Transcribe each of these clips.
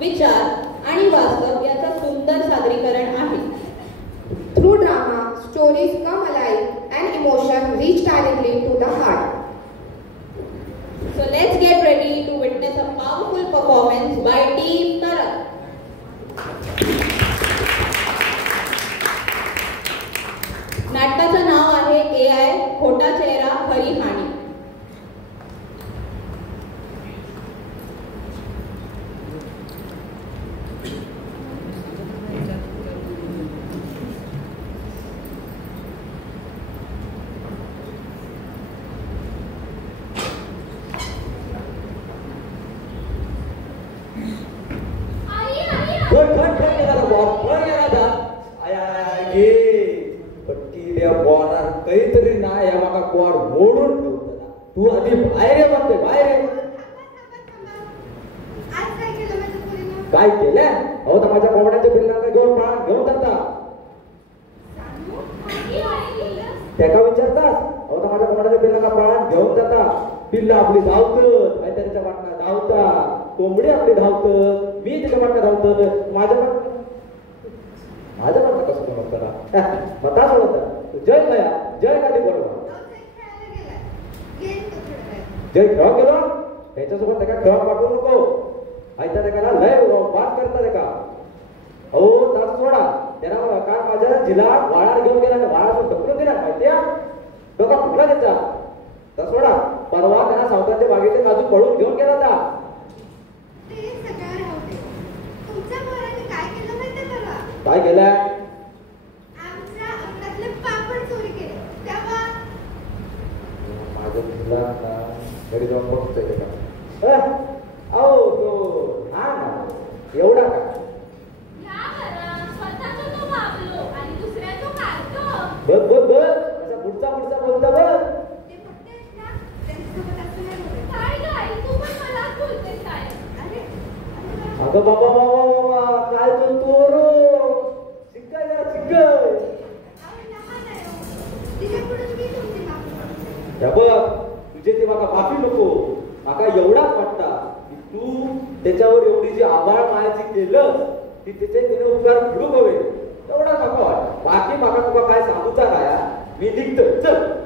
विचार आणि वास्तव याचा सुंदर सादरीकरण आहे. Through drama, stories come alive and emotion reach directly to the heart. So let's get ready to witness a powerful performance by Team Tarak. नाटकाचं नाव आहे AI खोटा चेहरा खरी हानी. काहीतरी ना या माका कोड मोडून ठेवता. तू आधी बाहेर म्हणते बाहेर. काय केलं? अहो तर माझ्या कोंबड्याच्या पिल्लांना घेऊन पळा घेऊन जाता. त्याका विचारतास? अहो तर माझ्या कोंबड्याच्या पिल्लांना पळा घेऊन जाता. पिल्ला आपली धावत काय त्यांच्या वाटणं धावता. कोंबडी आपली धावत. मी तिच्या वाटणं धावत. माझ्या वाटणं कसं तुम्हाला करा मता सोडत. जय गया जय कधी बरोबर जय खेळ गेलो त्याच्यासोबत त्याला खेळ पाठवू नको. ऐकता त्याला लय बात करता ते का. हो तास सोडा त्याला काल माझ्या जिला वाळार घेऊन गेला. वाळासून ढकलून दिला माहितीये. डोका फुटला त्याचा. तास सोडा परवा त्याला सावतांच्या बागेचे काजू पळून घेऊन गेला होता. काय केलं? घरी जाऊन बघतोय का? अहो तो हा ना एवढा का? बघ बघ बघ असा पुढचा पुढचा बोलता बघ. अगं बाबा बाबा बाबा काय बोलतो रो. शिकाय जरा शिकाय. बघ तुझे ते माका माफी नको. माका एवढाच वाटता की तू त्याच्यावर एवढी जी आभाळ मायाची केलं ती त्याचे तिने उपकार फेडूक हवे एवढाच माका वाटत. बाकी माका तुका काय सांगूचा काय. मी निघतोय चल.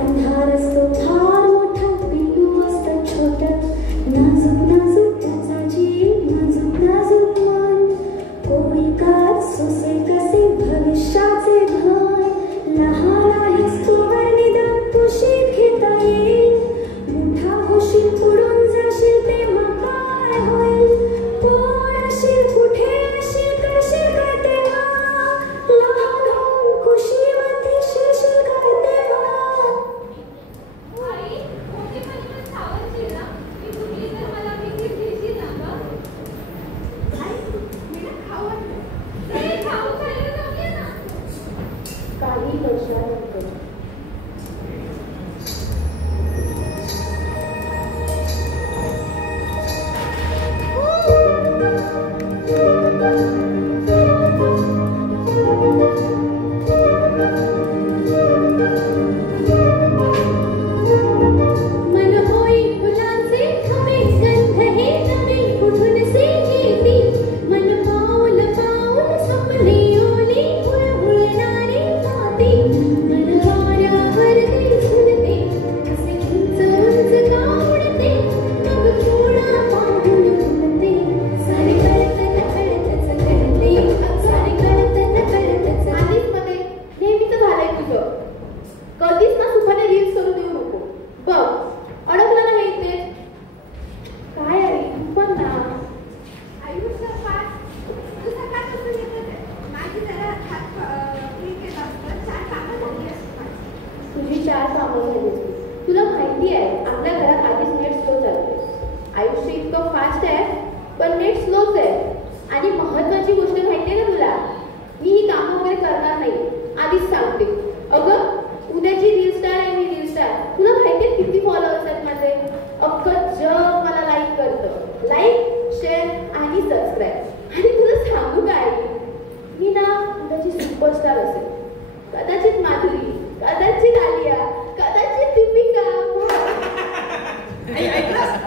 अंधार असतो फार मोठा पिल्लू असतं छोटं. नाजूक नाजूक त्याचा जीव नाजूक नाजूक मन. कोणी काच सोसे कसे भविष्याचे भय. लहान आहेस तू निदान तुझी घेता येईल. मोठा होशील पुढून जाशील तेव्हा काय होईल. कोण असेल कुठे असेल करशील काय तेव्हा. लहान होऊन खुशीमध्ये शिरशील काय तेव्हा.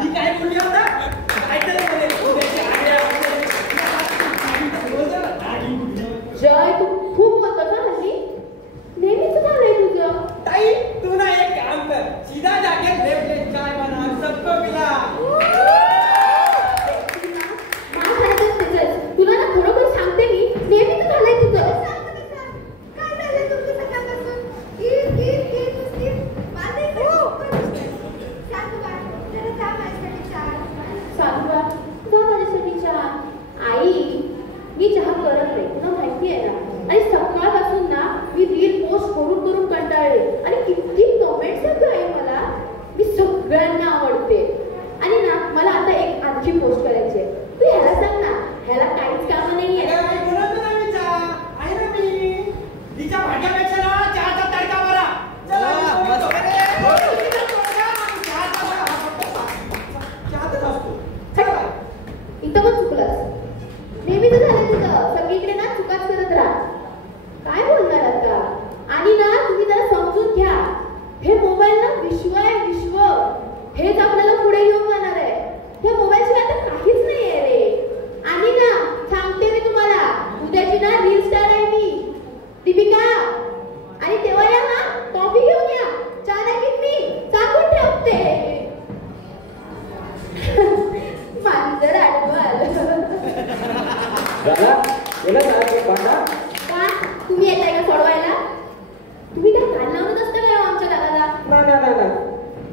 ही काय बोलली होता काहीतरी म्हणे उद्याची आज्ञा जय तू खूप बोलतो ना हल्ली नेहमीच झालंय तुझं. ताई तू ना एक काम कर सीधा जाके लेफ्ट लेफ्ट चाय बना सबको पिला. तुला ना खरोखर सांगते मी नेहमीच झालंय तुझं. काय झालं तुमचं सकाळपासून? साधूबा तुझा माझ्यासाठी चहा. आई मी चहा करत नाही तुला माहिती आहे ना. आणि सकाळपासून ना मी रील पोस्ट करून करून कंटाळले आणि किती कमेंट्स आहेत आई मला. मी सगळ्यांना आवडते आणि ना मला आता एक आणखी पोस्ट करायची आहे. तू ह्याला सांग ना ह्याला काहीच काम नाहीये. बोलत ना मी चहा आहे ना मी तिच्या भांड्यापेक्षा ना चहाचा तडका बरा. इथं पण चुकलंस. नेहमीच झालं तुझं सगळीकडे ना चुकाच करत राहा. काय बोलणार आता. आणि ना तुम्ही जरा समजून घ्या हे मोबाईल ना विश्व आहे विश्व. हेच आपल्याला पुढे घेऊन जाणार आहे. हे मोबाईल शिवाय आता काहीच नाही आहे रे. आणि ना सांगते मी तुम्हाला उद्याची ना रील स्टार आहे मी दीपिका. आणि तेव्हा या ना कॉफी घेऊन या. चहा नाही पीत मी सांगून ठेवते. मांजर आडवं आलं. झाला गेला सारखं बांधा. का तुम्ही येताय का सोडवायला. तुम्ही काय कान लावून असता काय आमच्या दादाला. नाही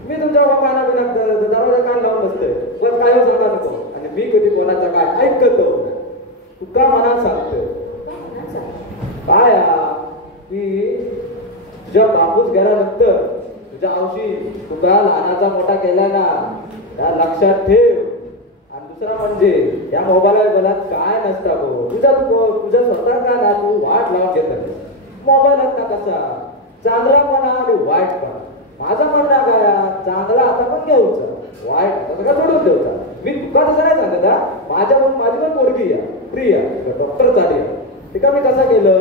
मी तुमच्या काना बिना दरवाजा कान लावून बसतोय. पण काय सांगा नको. आणि मी कधी कोणाचा काय ऐकतो तू का मनात सांगतोय काय की तुझ्या बापूस गेल्यानंतर तुझ्या औशी तुका लहानाचा मोठा केला ना त्या लक्षात ठेव. आणि दुसरा म्हणजे या मोबाईल बोलात काय नसता भाऊ. तुझ्या स्वतः का ना तू वाट लावून घेत मोबाईलात ना कसा चांगलापणा आणि वाईटपणा. माझं म्हणणं काय चांगला आता पण घ्यायचा वाईट आता सगळं सोडून द्यायचा. मी तुका तसं नाही सांगत माझी पण पोरगी आहे प्रिया डॉक्टर चाली ठीक आहे. मी कसं केलं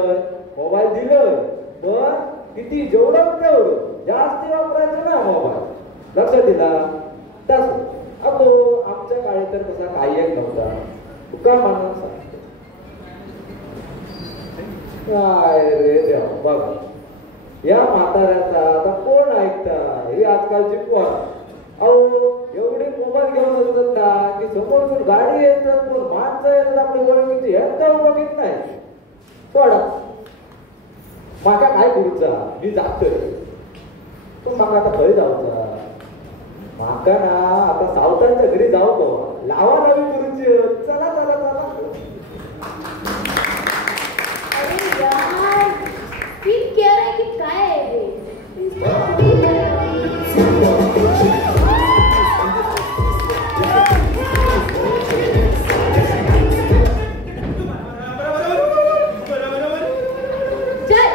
मोबाईल दिलं पण किती जेवढं तेवढं जास्त वापरायचं ना मोबाईल लक्ष दिला तस. अगो आमच्या काळी तर तसा काही एक नव्हता. तुका म्हणून सांगतो काय रे देवा बघा या म्हाताऱ्याचा आता कोण ऐकता. ही आजकालची पोर अहो एवढे मोबाईल घेऊन असतात ना की समोरून गाडी येतात पण माणसं येतात आपली ओळखीची यांचा बघित नाही. सोडा माका काय करूचा मी जातोय पण माका आता खरी जाऊचा. माका ना आता सावतांच्या घरी जाऊ गो लावा नवी करूची. चला चला चला. अरे यार स्किन केअर आहे की काय आहे हे. चल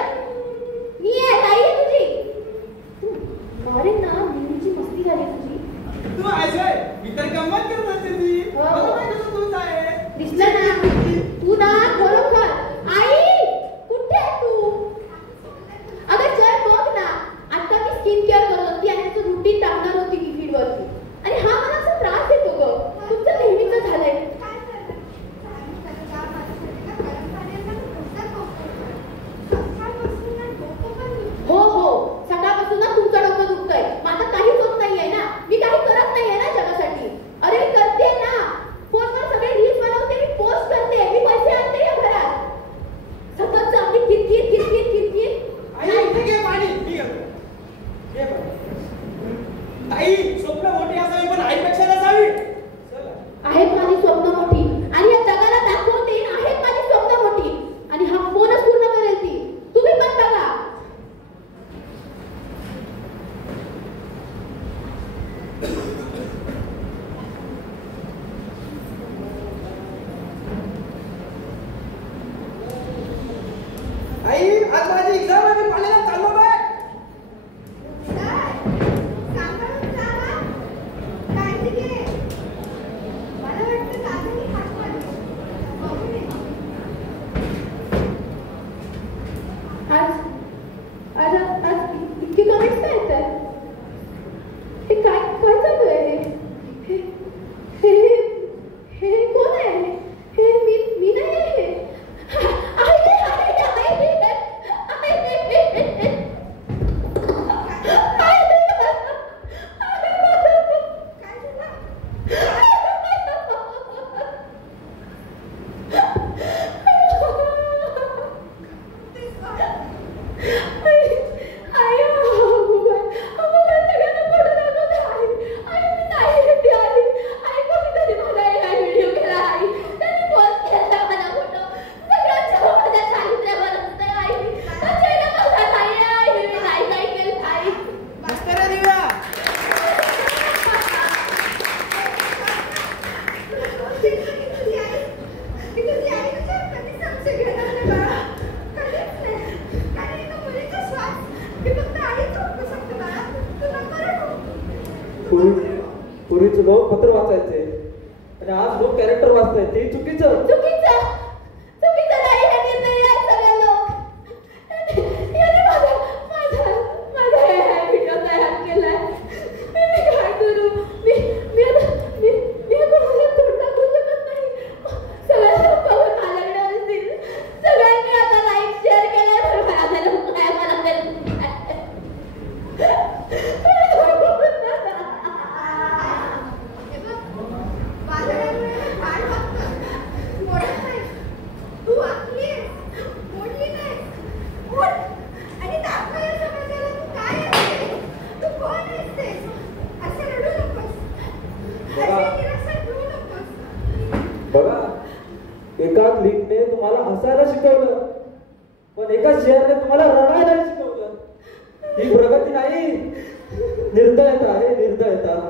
मी आहे ताई आहे तुझी. अरे ना नेहमीची मस्ती झाली तुझी. तू आहेस मी तर गंमत करत असते ती. हो. तूच आहे दिसलं पूर्वीचे लोक पत्र वाचायचे आणि आज लोक कॅरेक्टर वाचतायत, ते चुकीचं. चुकीचं नाही हे निर्णय आहे सगळे लोक. याने माझा हे व्हिडिओ तयार केलाय. मी काय करू? मी कोणाला तोंड दाखवू शकत नाही. सगळे लोक बघून माझ्याकडे असतील. सगळ्यांनी आता लाईक शेअर केलंय, पण माझ्या लोक काय मला बघा, एका क्लिकने तुम्हाला हसायला शिकवलं, पण एका शेअरने तुम्हाला रडायला शिकवलं. ही प्रगती नाही, निर्दयता आहे, निर्दयता.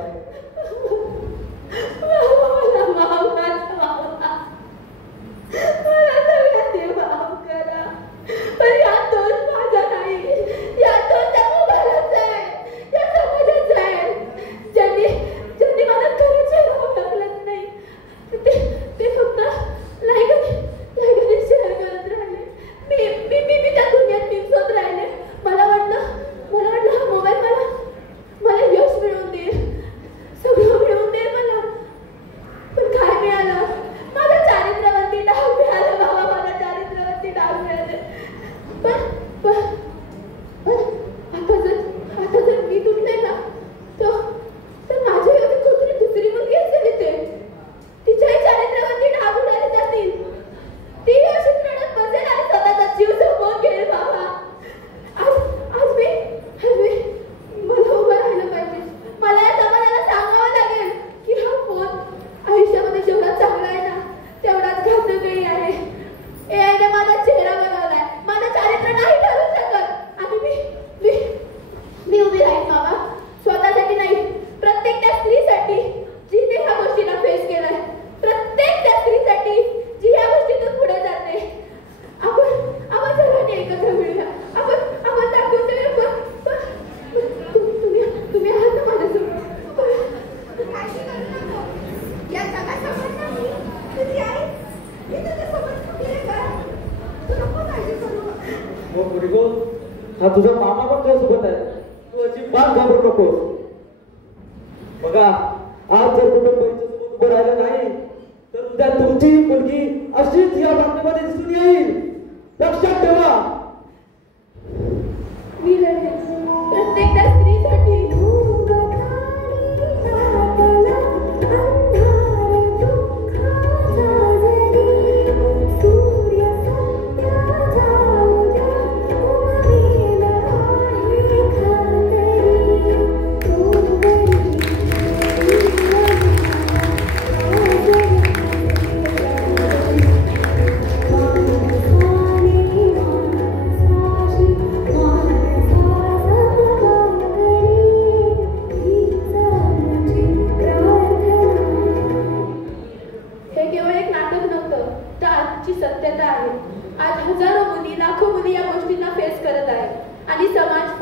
हा तुझा मामा पण तुझ्या सोबत आहे, तू अजिबात घाबरू नकोस. बघा, आज जर कुठं पैशासोबत उभं राहिलं नाही तर उद्या तुमची मुलगी अशीच या बातमीमध्ये दिसून येईल. लक्षात ठेवा. प्रत्येक त्या स्त्रीसाठी सत्यता आहे. आज हजारो मुली, लाखो मुली या गोष्टींना फेस करत आहेत आणि समाज